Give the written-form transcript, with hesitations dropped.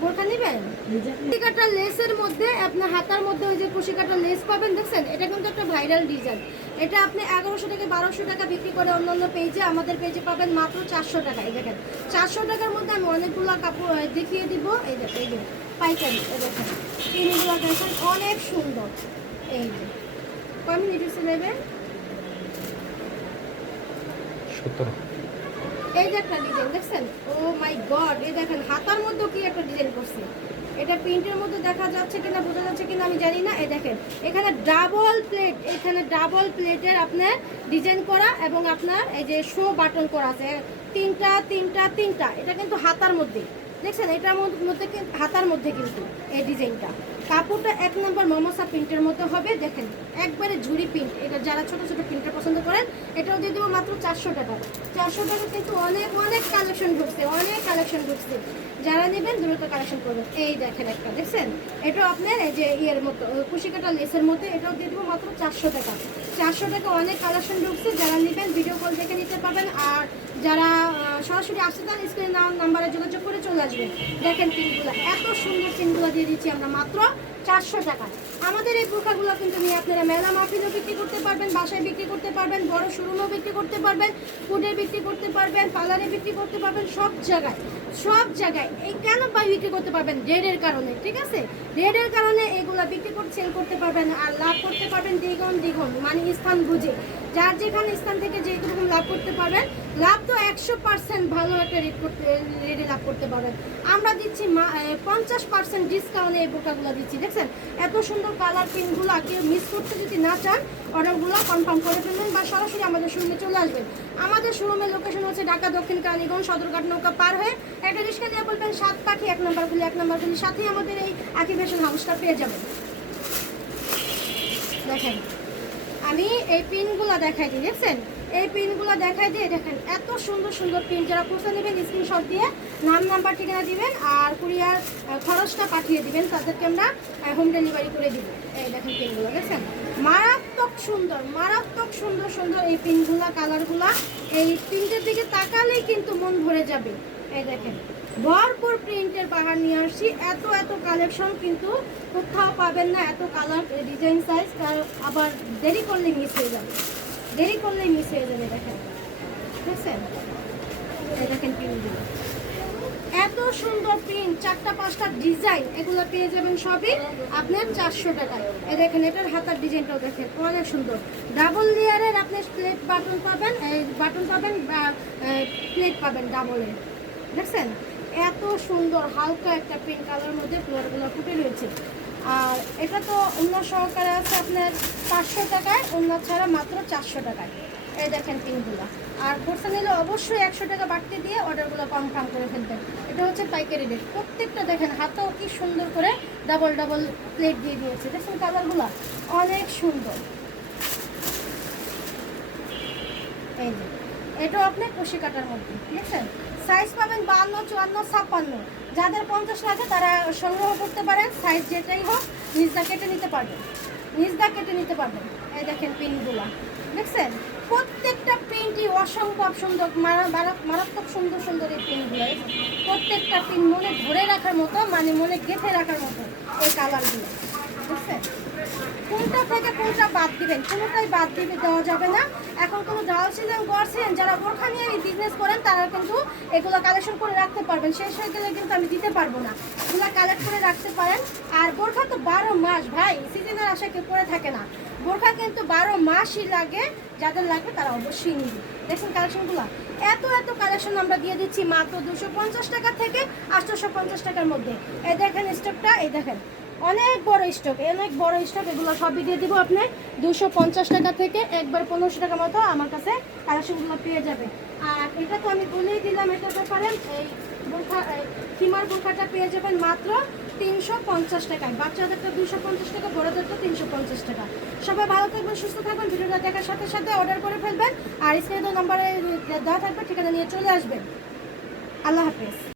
বোরখা নেবেন কুশি কাটা লেসের মধ্যে আপনার হাতার মধ্যে ওই যে কুশি কাটা লেস পাবেন, দেখছেন এটা কিন্তু একটা ভাইরাল ডিজাইন। এটা আপনি 1100 থেকে 1200 টাকা বিক্রি করে অন্যান্য পেজে, আমাদের পেজে পাবেন মাত্র 400 টাকা। এই দেখেন 400 টাকার মধ্যে আমি অনেকগুলো কাপড় দেখিয়ে দিব। এই দেখেন এই যে পাইকারি, এই দেখেন তিনগুলো দেখেন অনেক সুন্দর। এই যে কয় মিনিট নেবেন 17। এই যে একটা ডিজাইন দেখছেন, ও মাই গড, এই দেখেন হাতার মধ্যে কি একটা ডিজাইন করছে। এটা প্রিন্টের মধ্যে দেখা যাচ্ছে কিনা, বোঝা যাচ্ছে কিনা আমি জানি না। এই দেখেন এখানে ডাবল প্লেট, এখানে ডাবল প্লেটের আপনার ডিজাইন করা এবং আপনার এই যে শো বাটন করা আছে তিনটা তিনটা তিনটা। এটা কিন্তু হাতার মধ্যে দেখছেন, এটার মধ্যে হাতার মধ্যে কিন্তু এই ডিজাইনটা। কাপড়টা 1 নম্বর মমসা প্রিন্টের মধ্যে হবে। দেখেন একবারে ঝুরি প্রিন্ট। এটা যারা ছোট ছোট প্রিন্টার পছন্দ করেন এটাও দিয়ে দেবো মাত্র 400 টাকা। 400 টাকা কিন্তু অনেক অনেক কালেকশন ঢুকছে, অনেক কালেকশন ঢুকছে। যারা নেবেন দ্রুত কালেকশন করবেন। এই দেখেন একটা দেখছেন, এটাও আপনার এই যে ইয়ের মতো কুশি কাটা লেসের মধ্যে, এটাও দিয়ে দেবো মাত্র 400 টাকা। 400 টাকা অনেক কালেকশন ঢুকছে। যারা নেবেন ভিডিও কল দেখে নিতে পারবেন, আর যারা সরাসরি আসতে চান স্ক্রিনে নাম্বারে যোগাযোগ করে চলে আসবেন। দেখেন পিনগুলো এত সুন্দর, পিনগুলো দিয়ে দিচ্ছি আমরা মাত্র 400 টাকা। আমাদের এই বোরখাগুলো কিন্তু নিয়ে আপনারা মেলা মাহফিলও বিক্রি করতে পারবেন, বাসায় বিক্রি করতে পারবেন, বড় শোরুমও বিক্রি করতে পারবেন, ফুডে বিক্রি করতে পারবেন, পার্লারে বিক্রি করতে পারবেন, সব জায়গায় সব জায়গায়। এই কেন বিক্রি করতে পারবেন? রেডের কারণে, ঠিক আছে? রেডের কারণে এগুলো বিক্রি করে সেল করতে পারবেন আর লাভ করতে পারবেন দ্বিগুণ দ্বিগুণ, মানে স্থান বুঝে। যার যেখানে স্থান থেকে যে রকম লাভ করতে পারবেন, লাভ তো 100% ভালো একটা রেটে লাভ করতে পারবেন। আমরা দিচ্ছি 50% ডিসকাউন্টে এই বোরখাগুলো দিচ্ছি। দেখছেন এত সুন্দর কালার পিনগুলো, কেউ মিস করতে যদি না চান অর্ডারগুলো কনফার্ম করে ফেলবেন বা সরাসরি আমাদের শোরুমে চলে আসবেন। আমাদের শোরুমের লোকেশন হচ্ছে ঢাকা দক্ষিণ কালীগঞ্জ সদরঘাট নৌকা পার হয়ে একটা রিক্সা নিয়ে বলবেন 7 পাখি 1 নম্বর গুলি, সাথেই আমাদের এই আকি ফ্যাশন হাউসটা পেয়ে যাবেন। দেখেন আমি এই পিনগুলো দেখাই দিই, দেখছেন এই পিনগুলো দেখাই দিয়ে দেখেন এত সুন্দর সুন্দর পিন। যারা খুঁজে নেবেন স্ক্রিনশট দিয়ে নাম নাম্বার ঠিকানা দিবেন আর কুরিয়ার খরচটা পাঠিয়ে দিবেন, তাদেরকে আমরা হোম ডেলিভারি করে দিব। এই দেখেন পিনগুলো দেখছেন মারাত্মক সুন্দর, মারাত্মক সুন্দর সুন্দর এই পিনগুলা, কালারগুলা। এই প্রিন্টের দিকে তাকালেই কিন্তু মন ভরে যাবে। এই দেখেন ভরপুর প্রিন্টের বাহার নিয়ে আসছি। এত এত কালেকশন কিন্তু কোথাও পাবেন না, এত কালার ডিজাইন সাইজ। আবার দেরি করলে মিস হয়ে যাবে, দেরি করলে মিস হয়ে যাবে। দেখেন দেখছেন, এই দেখেন প্রিন্টগুলো এত সুন্দর প্রিন্ট, 4টা 5টা ডিজাইন, এগুলো পেয়ে যাবেন সবই আপনার 400 টাকায়। এই দেখেন এটার হাতার ডিজাইনটাও দেখেন অনেক সুন্দর। ডাবল লেয়ারের আপনি প্লেট বাটন পাবেন, এই বাটন পাবেন, প্লেট পাবেন ডাবলের। দেখছেন এত সুন্দর হালকা একটা পিঙ্ক কালার মধ্যে ফ্লোরগুলো ফুটে রয়েছে। আর এটা তো অন্য সহকারে আছে আপনার 500 টাকায়, অন্য ছাড়া মাত্র 400 টাকায়। এই দেখেন পিনগুলো। আর কোর্সে নিলে অবশ্যই 100 টাকা বাড়তি দিয়ে অর্ডারগুলো কনফার্ম করে ফেলবেন। এটা হচ্ছে পাইকারি রেট। প্রত্যেকটা দেখেন হাতেও কি সুন্দর করে ডাবল ডাবল প্লেট দিয়ে দিয়েছে। দেখছেন কালারগুলো অনেক সুন্দর। এই যে এটাও আপনার কুশি কাটার মধ্যে, দেখছেন সাইজ পাবেন 52, 54, 56। যাদের 50 লাগে তারা সংগ্রহ করতে পারেন। সাইজ যেটাই হোক নিজদা কেটে নিতে পারবেন, নিজদা কেটে নিতে পারবেন। এই দেখেন পিনগুলা দেখছেন প্রত্যেকটা প্রিন্টই অসম্ভব সুন্দর, মারাত্মক সুন্দর সুন্দর এই পিনগুলো। প্রত্যেকটা পিন মনে ধরে রাখার মতো, মানে মনে গেঁথে রাখার মতো এই কালারগুলো। বুঝছেন কোনটা থেকে কোনটা বাদ দিবেন, কোনোটাই বাদ দেওয়া যাবে না। এখন কোনো জাল সিজন করছেন, যারা বোরখা নিয়ে বিজনেস করেন তারা কিন্তু এগুলো কালেকশন করে রাখতে পারবেন। শেষ হয়ে গেলে কিন্তু আমি দিতে পারবো না, এগুলো কালেক্ট করে রাখতে পারেন। আর বোরখা তো 12 মাস ভাই, সিজনের আশা কেউ পরে থাকে না। বোরখা কিন্তু 12 মাসই লাগে, যাদের লাগবে তারা অবশ্যই নিবে। দেখুন কালেকশনগুলো এত এত কালেকশন আমরা দিয়ে দিচ্ছি মাত্র 250 টাকা থেকে 850 টাকার মধ্যে। এই দেখেন স্টকটা, এই দেখেন অনেক বড় স্টক, অনেক বড় স্টক। এগুলো সবই দিয়ে দিব আপনি 250 টাকা থেকে একবার 1500 টাকা মতো আমার কাছে কালেকশনগুলো পেয়ে যাবে। আর এটা তো আমি বলেই দিলাম, এটা ব্যাপারে এই বোরখা কিমার বোরখাটা পেয়ে যাবেন মাত্র 350 টাকায়। বাচ্চাদেরটা 250 টাকা, বড়দেরটা 350 টাকা। সবাই ভালো থাকবেন, সুস্থ থাকবেন। ভিডিওটা দেখার সাথে সাথে অর্ডার করে ফেলবেন আর স্ক্রিনে নাম্বারে দেওয়া থাকবে, ঠিকানা নিয়ে চলে আসবেন। আল্লাহ হাফেজ।